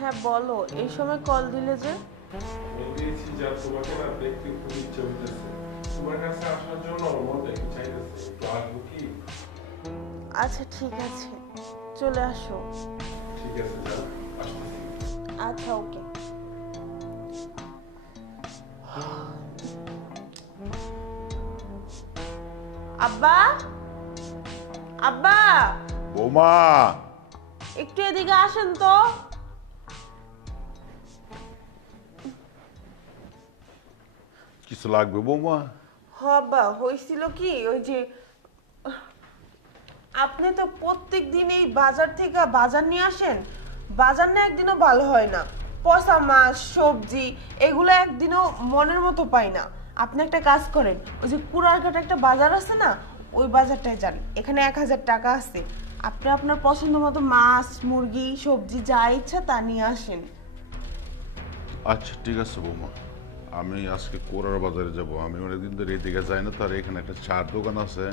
হ্যাঁ বলো। এই সময় কল দিলে যে? দিয়েছি যা তোমাকে না দেখতে খুব ইচ্ছে হইতেছে। তোমার কাছে আসার জন্য আমার চাইতেছে একটু আসব কি? আচ্ছা ঠিক আছে। চলে আসো। ঠিক আছে যা আসতেছি। আচ্ছা ওকে। আব্বা? আব্বা? বৌমা! একটু এদিকে আসেন তো। কিছু লাগবে বৌমা? হবা হয়েছিল কি? ওই যে আপনি তো প্রত্যেক দিন এই বাজার থেকে বাজার নিয়ে আসেন। বাজার না একদিনও ভালো হয় না। পচা মাছ সবজি এগুলো একদিনও মনের মতো পাই না। আপনি একটা কাজ করেন ওই যে কুড়ারঘাট একটা বাজার আছে না ওই বাজারটায় যান। এখানে এক হাজার টাকা আছে। আপনি আপনার পছন্দ মতো মাছ মুরগি সবজি যা ইচ্ছা তা নিয়ে আসেন। আচ্ছা ঠিক আছে বৌমা। আমি আজকে কোরার বাজারে যাব। আমি অনেকদিন ধরে এদিকে যাই না, তার এখানে একটা চার দোকান আছে।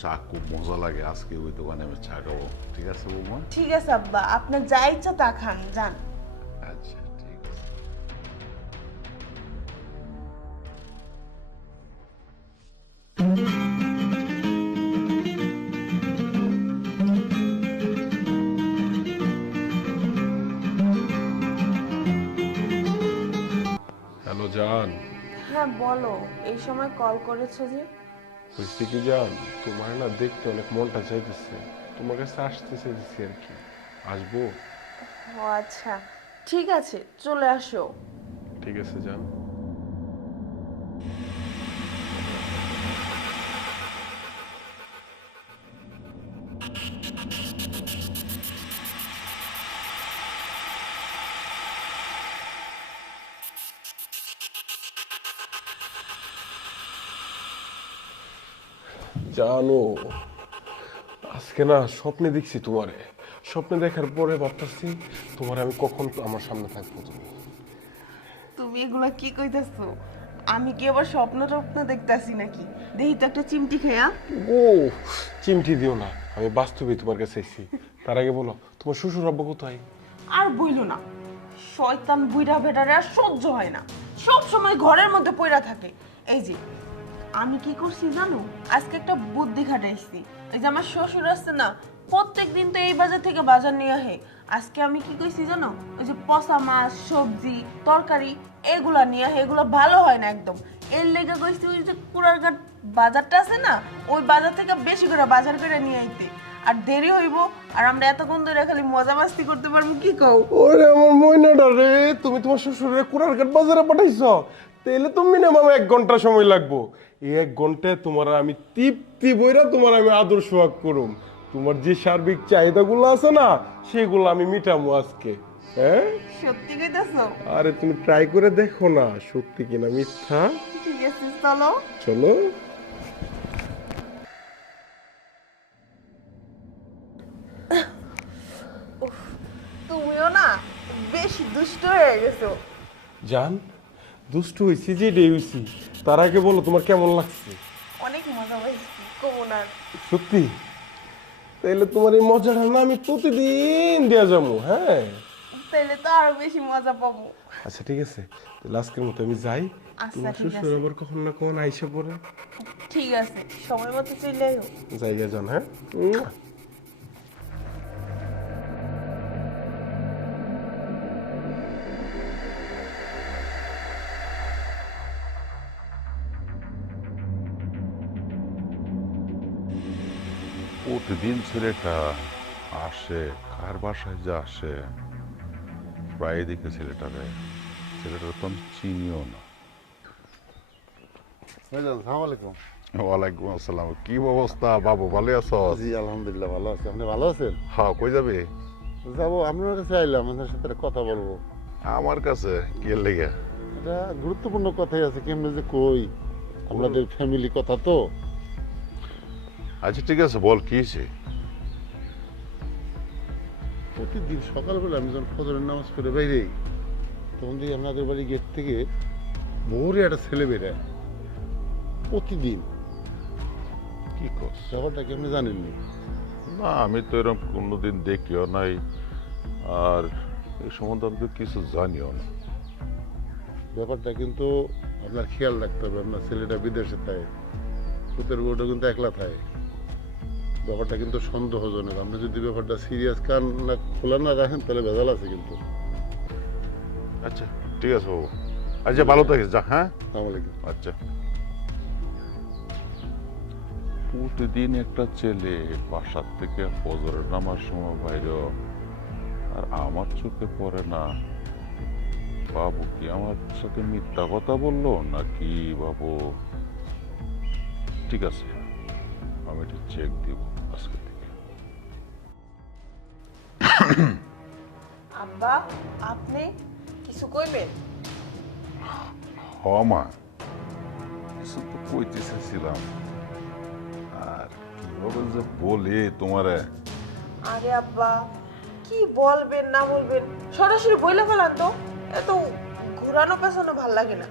চা খুব মজা লাগে, আজকে ওই দোকানে আমি চা খাব। ঠিক আছে, বৌমা? ঠিক আছে, আব্বা। আপনার যা ইচ্ছা তা খান, যান। বলো এই সময় কল করেছ যে? হয়েছে কি জান তোমার না দেখতে অনেক মনটা চাইতেছে। তোমার কাছে আসতে চাইতেছি আর কি। আসব? ও আচ্ছা ঠিক আছে চলে আসো। ঠিক আছে জান। জানো আজকে না স্বপ্নে দেখছি তোমারে। স্বপ্নে দেখার পরে ভাবতেছি তোমার আমি কখন আমার সামনে থাকব তুমি। তুমি এগুলা কি কইতাছো? আমি কি আবার স্বপ্ন টপ্ন দেখতাছি নাকি? দেখি তো একটা চিমটি খেয়া ও চিমটি দিও না আমি বাস্তবে তোমার কাছে এসেছি। তার আগে বলো তোমার শ্বশুর আব্বা কোথায়? আর বইলো না। শয়তান বুইরা বেটারে আর সহ্য হয় না। সব সময় ঘরের মধ্যে পড়া থাকে। এই যে আমি কি করছি জানো? আজকে একটা বুদ্ধি খাটাইছি। এই যে আমার শ্বশুর আসছে না প্রত্যেক দিন তো এই বাজার থেকে বাজার নিয়ে আহে। আজকে আমি কি কইছি জানো? ওই যে পচা মাছ, সবজি, তরকারি, এগুলা নিয়ে আহে। এগুলো ভালো হয় না একদম। এর লেগে কইছি ওই যে কুড়ারঘাট বাজারটা আছে না, ওই বাজার থেকে বেশি করে বাজার করে নিয়ে আইতে। আর দেরি হইব, আর আমরা এতক্ষণ ধরে খালি মজা মাস্তি করতে পারব, কি কও? ওরে আমার মইনাটা রে, তুমি তোমার শ্বশুরের কুড়ারঘাট বাজারে পাঠাইছো? তাহলে তো মিনিমাম এক ঘণ্টা সময় লাগবো। এক ঘন্টায় তোমার আমি তৃপ্তি বইরা তোমার আমি আদর সোহাগ করুম। তোমার যে সার্বিক চাহিদাগুলো আছে না সেগুলো আমি মিটামো আজকে। হ্যাঁ? সত্যি কইতাছো? আরে তুমি ট্রাই করে দেখো না সত্যি কিনা মিথ্যা? ঠিক আছে চলো। চলো। তুমিও না বেশি দুষ্ট হয়ে গেছো। জান দুষ্ট হয়েছি যে ডে হয়েছি তার আগে বলো তোমার কেমন লাগছে? অনেক মজা পাইছি কমনার সত্যি? তাইলে তোমার এই মজাটা না আমি প্রতিদিন দেওয়া যাব হ্যাঁ? তাইলে তো আরও বেশি মজা পাবো। আচ্ছা ঠিক আছে। তাহলে আজকের মতো আমি যাই। আচ্ছা, তোমার শ্বশুর আবার কখন না কখন আইসা পড়ে। ঠিক আছে সময় মতো চলে জায়গা যান হ্যাঁ? প্রতিদিন ছেলেটা আসে কার বাসায় যে আসে? প্রায় দেখে ছেলেটারে ছেলেটা তো আমি চিনিও না। ওয়ালাইকুম আসসালাম। কি অবস্থা? বাবু ভালো আছো? জি আলহামদুলিল্লাহ ভালো আছি। আপনি ভালো আছেন? হ্যাঁ কই যাবে? যাব আপনার কাছে আইলাম আপনার সাথে কথা বলব। আমার কাছে? কি লেগে? এটা গুরুত্বপূর্ণ কথাই আছে কেমনে যে কই? আপনাদের ফ্যামিলি কথা তো। আচ্ছা ঠিক আছে বল কি হয়েছে? প্রতিদিন সকালবেলা আমি যখন ফজরের নামাজ পড়ে বাইরে তখন দেখি আপনাদের বাড়ি গেট থেকে ভোরে একটা ছেলে বেরায়। প্রতিদিন। কি কস ব্যাপারটা কেমনি জানেননি না? আমি তো এরকম কোনোদিন দেখিও নাই আর এই সম্বন্ধে আমি তো কিছু জানিও না। ব্যাপারটা কিন্তু আপনার খেয়াল রাখতে হবে আপনার ছেলেটা বিদেশে থাকে পুতের বউটা কিন্তু একলা থাকে। ব্যাপারটা কিন্তু সন্দেহজনক। আপনি যদি ব্যাপারটা সিরিয়াস কান না খোলা না রাখেন তাহলে ভেজাল আছে কিন্তু। আচ্ছা ঠিক আছে বাবু। আচ্ছা ভালো থাকিস যা হ্যাঁ? আসসালামু আলাইকুম। আচ্ছা। প্রতিদিন একটা ছেলে বাসার থেকে ফজরের নামার সময় বাইরে আর আমার চোখে পড়ে না। বাবু কি আমার সাথে মিথ্যা কথা বলল নাকি বাবু? ঠিক আছে আমি এটা চেক দিব। আব্বা আপনি কিছু কইবেন? হমা কিছু তো কইতে চাইছিলাম আর কীভাবে যে বলে তোমারে? আরে আব্বা কি বলবেন না বলবেন? সরাসরি বইলে ফেলান তো। এত ঘুরানো পেছানো ভালো লাগে না।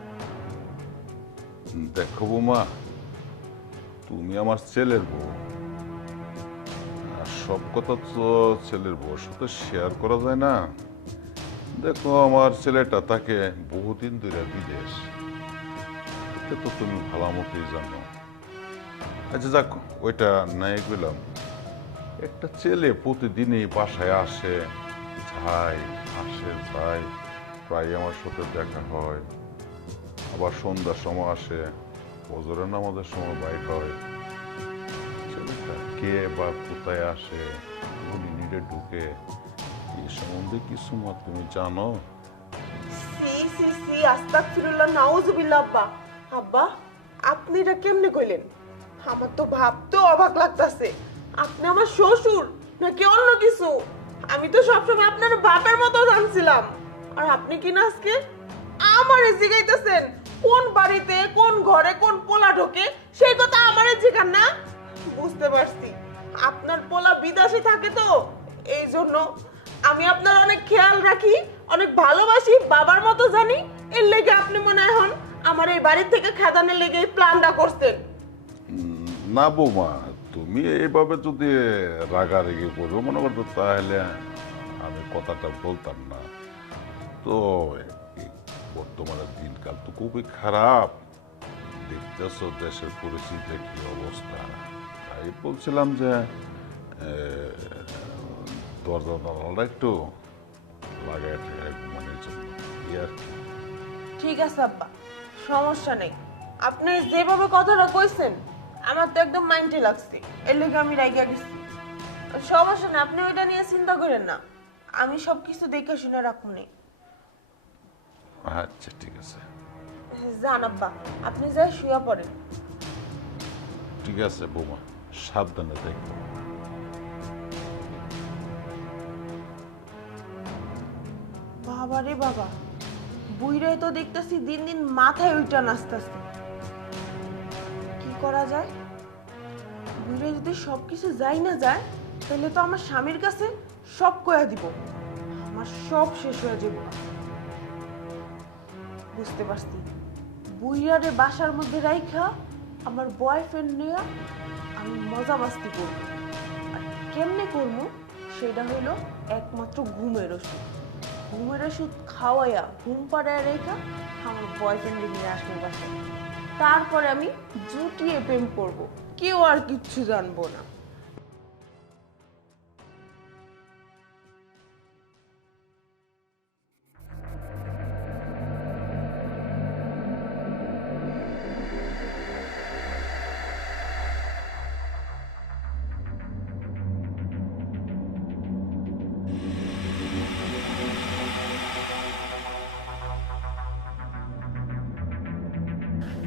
দেখো বৌমা তুমি আমার ছেলের বউ। সব কথা তো ছেলের বউর সাথে শেয়ার করা যায় না। দেখো, আমার ছেলেটা তাকে বহুদিন ধরে বিদেশ। এটা তো তুমি ভালো মতোই জানো। আচ্ছা যাক, ওইটা নাই গেলাম। একটা ছেলে প্রতিদিনই বাসায় আসে, যায় আসে, যায়, প্রায় আমার সাথে দেখা হয়। আবার সন্ধ্যার সময় আসে, ফজরের নামাজের সময় বাইক হয়। কে বা কোথায় আসে ইউনিটে ঢুকে এই সম্বন্ধে কিছু মা তুমি জানো? আপনি এটা কেমনে কইলেন? আমার তো ভাবতেও অবাক আপনি আমার শ্বশুর নাকি অন্য কিছু? আমি তো সবসময় আপনার বাপের মতো জানছিলাম। আর আপনি কি না আজকে আমারে জিগাইতেছেন? কোন বাড়িতে, কোন ঘরে, কোন পোলা ঢোকে, সেই কথা আমারে জিগান না? বুঝতে পারছি। আপনার পোলা বিদেশে থাকে তো? এই জন্য আমি আপনার অনেক খেয়াল রাখি অনেক ভালোবাসি বাবার মতো জানি। এর লেগে আপনি মনে হন আমার এই বাড়ি থেকে খেদানের লেগে প্ল্যানটা করছেন। উম, না বৌমা তুমি এইভাবে যদি রাগারাগি করবে মনে করতো তাহলে আমি কথাটা বলতাম না। তো বর্তমানে দিনকাল তো খুবই খারাপ। দেখতেছ দেশের পরিস্থিতির কি অবস্থা। বলছিলাম যে দরজা দরজাটা একটু আর কি। ঠিক আছে আব্বা সমস্যা নেই। আপনি যেভাবে কথাটা কইছেন আমার তো একদম মাইন্ডে লাগছে। এর লেগে আমি রাইগা গেছি। সমস্যা নেই আপনি ওইটা নিয়ে চিন্তা করেন না। আমি সব কিছু দেখে শুনে রাখুন আচ্ছা ঠিক আছে। যান আব্বা আপনি যাই শুয়ে পড়েন। ঠিক আছে বৌমা। সাবধানে দেখব বাবা তো দেখতেছি দিন দিন মাথায় কি করা যায়? যদি সব কিছু যাই না যায়, তাহলে তো আমার স্বামীর কাছে সব কয়া দিব। আমার সব শেষ হয়ে যাব বুঝতে পারছি। বুইরারে বাসার মধ্যে রাইখা, আমার বয়ফ্রেন্ড নিয়ে আমি মজা মাস্তি করব। আর কেমনে করব? সেটা হইল একমাত্র ঘুমের ওষুধ। ঘুমের ওষুধ খাওয়াইয়া ঘুম পাড়ায় রেখা আমার বয়ফ্রেন্ডে নিয়ে আসব বাসায়। তারপরে আমি জুটিয়ে প্রেম করব। কেউ আর কিচ্ছু জানব না।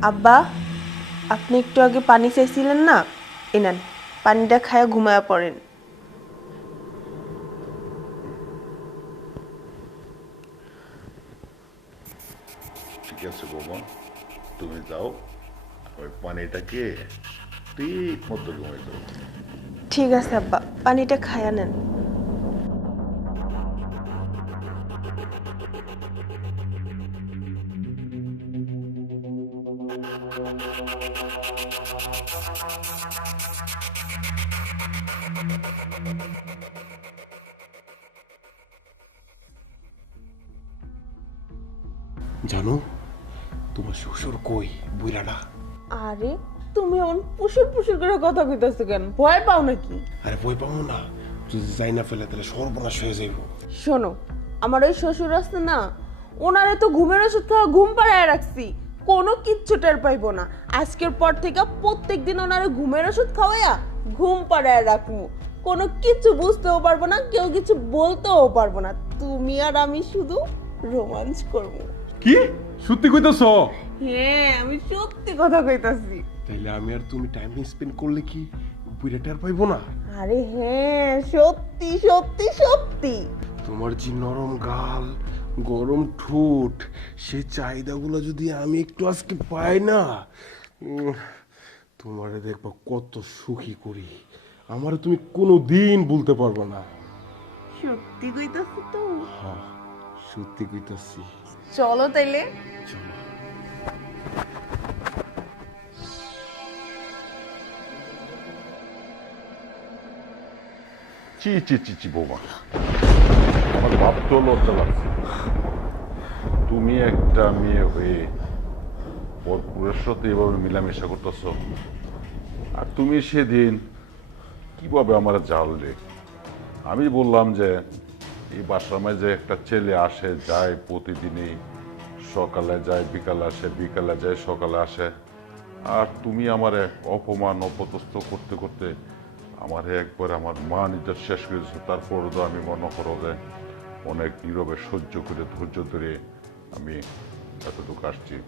আব্বা আপনি একটু আগে পানি চাইছিলেন না? এনান পানিটা খায়া ঘুমায়া পড়েন। ঠিক আছে বৌমা তুমি যাও। ওই পানিটাকে ঠিক মতো ঘুমাই ঠিক আছে আব্বা পানিটা খায়া নেন। জানো তোমার শ্বশুর কই? বুইরাটা আরে তুমি এমন পুষুর পুষুর করে কথা কইতাছো কেন? ভয় পাও নাকি? আরে বই পাবো না। যদি যাই না ফেলে তাহলে সর্বনাশ হয়ে যাইব। শোনো আমার ওই শ্বশুর আছে না ওনারে তো ঘুমের ওষুধ খাওয়া ঘুম পাড়ায় রাখছি। কোনো কিচ্ছু টের পাইবো না। আজকের পর থেকে প্রত্যেক দিন ওনারে ঘুমের ওষুধ খাওয়াইয়া ঘুম পাড়ায় রাখব। কোনো কিছু বুঝতেও পারব না কেউ কিছু বলতেও পারব না। তুমি আর আমি শুধু রোমাঞ্চ করব। কি? সত্যি কইতাছ? হ্যাঁ আমি সত্যি কথা কইতাছি। তাইলে আমি আর তুমি টাইম স্পেন্ড করলে কি আর পাইবো না? আরে হ্যাঁ সত্যি সত্যি সত্যি। তোমার যে নরম গাল গরম ঠোঁট সেই চাহিদাগুলো যদি আমি একটু আজকে পাই না তোমারে দেখবা কত সুখী করি। আমার তুমি কোনো দিন বলতে পারবে না। সত্যি কইতাছি তো? হ্যাঁ সত্যি কইতাছি। চলো তাইলে। চি চি চি চি, বৌমা। আমার ভাবতেও লজ্জা লাগছে। তুমি একটা মেয়ে হয়ে পরপুরের সাথে এভাবে মিলামেশা করতেছ। আর তুমি সেদিন কীভাবে আমার জানলে আমি বললাম যে এই বাসার যে একটা ছেলে আসে, যায় প্রতিদিনই, সকালে যায়, বিকালে আসে, বিকালে যায়, সকালে আসে। আর তুমি আমারে অপমান, অপদস্থ করতে করতে আমার একবার আমার মা নিজের শেষ করে দিয়েছে। তারপর তো আমি মনে করো যে অনেক নীরবে সহ্য করে, ধৈর্য ধরে আমি এতটুকু আসছি।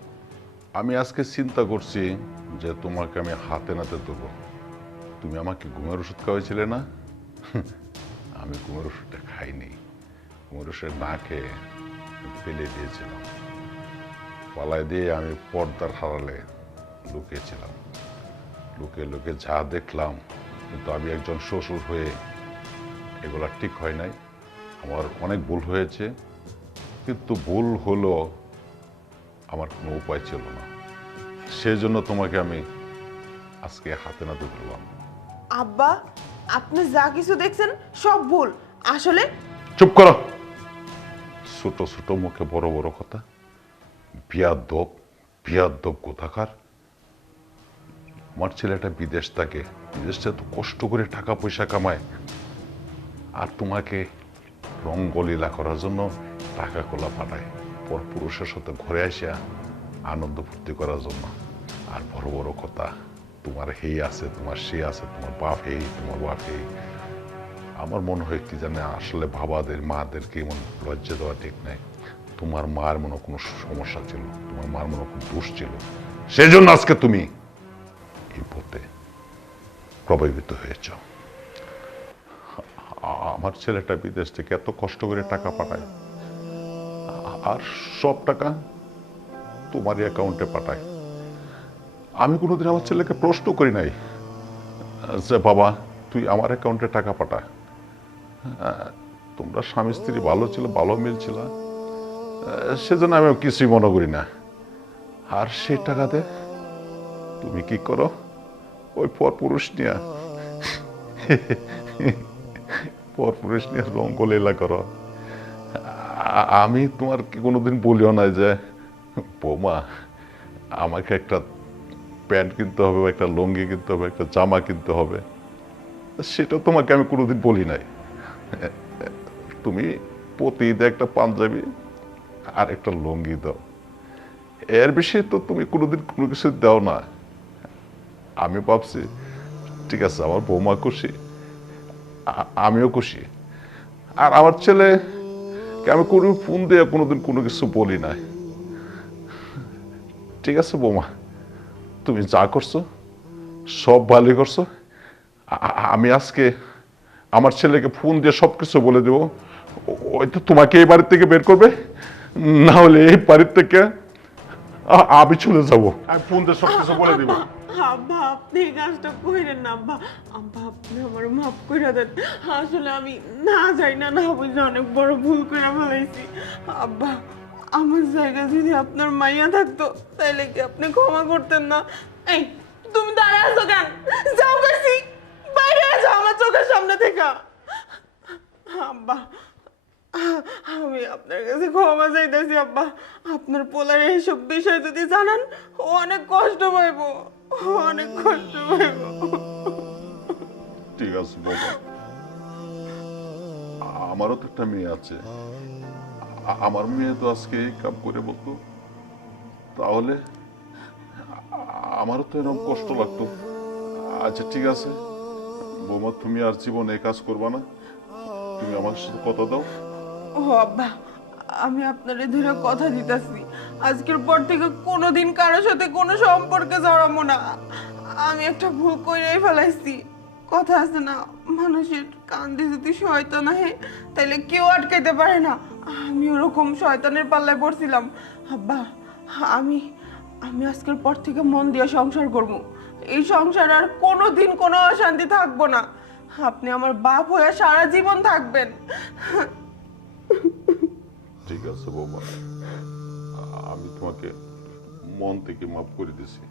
আমি আজকে চিন্তা করছি যে তোমাকে আমি হাতে নাতে দেবো তুমি আমাকে ঘুমের ওষুধ খাওয়াইছিলে না? আমি ঘুমের ওষুধটা খাইনি। ঘুমের ওষুধ না খেয়ে ফেলে দিয়েছিলাম। পালায় দিয়ে আমি পর্দার হারালে লুকিয়েছিলাম। লুকে লুকে যা দেখলাম কিন্তু আমি একজন শ্বশুর হয়ে এগুলা ঠিক হয় নাই। আমার অনেক ভুল হয়েছে কিন্তু ভুল হলো আমার কোনো উপায় ছিল না। সেই জন্য তোমাকে আমি আজকে হাতে নাতে ধরলাম। আব্বা আপনি যা কিছু দেখছেন সব ভুল। আসলে চুপ করো! ছোট ছোট মুখে বড় বড় কথা। বিয়াদব বিয়াদব কোথাকার? আমার ছেলেটা বিদেশ থাকে। বিদেশে তো কষ্ট করে টাকা পয়সা কামায়। আর তোমাকে রঙ্গলীলা করার জন্য টাকা কোলা পাঠায়। পর পুরুষের সাথে ঘরে আসিয়া আনন্দ ফুর্তি করার জন্য। আর বড় বড় কথা, তোমার হেই আছে, তোমার সে আছে, তোমার বাপ হেই, তোমার বাপ হেই। আমার মনে হয় কি জানে, আসলে বাবাদের, মাদেরকে এমন লজ্জা দেওয়া ঠিক নাই। তোমার মার মনে কোনো সমস্যা ছিল, তোমার মার মনে কোনো দোষ ছিল। সেই জন্য আজকে তুমি এই পথে প্রভাবিত হয়েছ। আমার ছেলেটা বিদেশ থেকে এত কষ্ট করে টাকা পাঠায়, আর সব টাকা তোমারই অ্যাকাউন্টে পাঠায়। আমি কোনোদিন আমার ছেলেকে প্রশ্ন করি নাই যে, বাবা, তুই আমার অ্যাকাউন্টে টাকা পাঠা। তোমরা স্বামী, স্ত্রী ভালো ছিল, ভালো মিল ছিল। সেজন্য আমি কিছুই মনে করি না। আর সেই টাকাতে তুমি কি করো? ওই পর পুরুষ নিয়ে পর পুরুষ নিয়ে রঙ্গলীলা করো। আমি তোমার কি কোনোদিন বলিও না যে, বৌমা, আমাকে একটা প্যান্ট কিনতে হবে, একটা লুঙ্গি কিনতে হবে, একটা জামা কিনতে হবে। সেটা তোমাকে আমি কোনোদিন বলি নাই। তুমি ঈদে একটা পাঞ্জাবি আর একটা লুঙ্গি দাও। এর বেশি তো তুমি কোনোদিন কোনো কিছু দাও না। আমি ভাবছি, ঠিক আছে, আমার বৌমা খুশি আমিও খুশি। আর আমার ছেলে আমি কোনো ফোন দিয়ে কোনোদিন কোনো কিছু বলি নাই ঠিক আছে বৌমা, তুমি যা করছ, সব ভালোই করছ। আমি আজকে আমার ছেলেকে ফোন দিয়ে সব কিছু বলে দেবো। তো তোমাকে এই বাড়ির থেকে বের করবে? না হলে এই বাড়ির থেকে আমি চলে যাব। ফোন দিয়ে সব কিছু বলে দিব। আপনি করে দেন। আসলে আমি না যাই না না বুঝে অনেক বড় ভুল আব্বা, আমার জায়গা যদি আপনার মাইয়া থাকতো, তাইলে কি আপনি ক্ষমা করতেন না? এই, তুমি দাঁড়ায় কেন? যাও চোখের সামনে থেকে আব্বা, আমি আপনার কাছে ক্ষমা চাইতেছি, আব্বা। আপনার পোলার এইসব বিষয় যদি জানান, ও অনেক কষ্ট পাইব অনেক কষ্ট পাইব। ঠিক আছে, বাবা। আমারও তো একটা মেয়ে আছে। আমার মেয়ে তো আজকে এই কাম করে বলতো। তাহলে আমারও তো এরকম কষ্ট লাগতো। আচ্ছা ঠিক আছে। বৌমা, তুমি আর জীবনে কাজ করবা না। তুমি আমার সাথে কথা দাও। ও আব্বা, আমি আপনারে ধরে কথা দিতেছি। আজকের পর থেকে কোনোদিন কারোর সাথে কোনো সম্পর্কে জড়াবো না। আমি একটা ভুল করেই ফেলাইছি। কথা আছে না, মানুষের কান্দে যদি শয়তান আহে, তাইলে কেউ আটকাইতে পারে না। আমি ওরকম শয়তানের পাল্লায় পড়ছিলাম। আব্বা, আমি আমি আজকের পর থেকে মন দিয়ে সংসার করব। এই সংসার আর কোনো দিন কোনো অশান্তি থাকব না। আপনি আমার বাপ হয়ে সারা জীবন থাকবেন। ঠিক আছে বৌমা, আমি তোমাকে মন থেকে মাফ করে দিছি।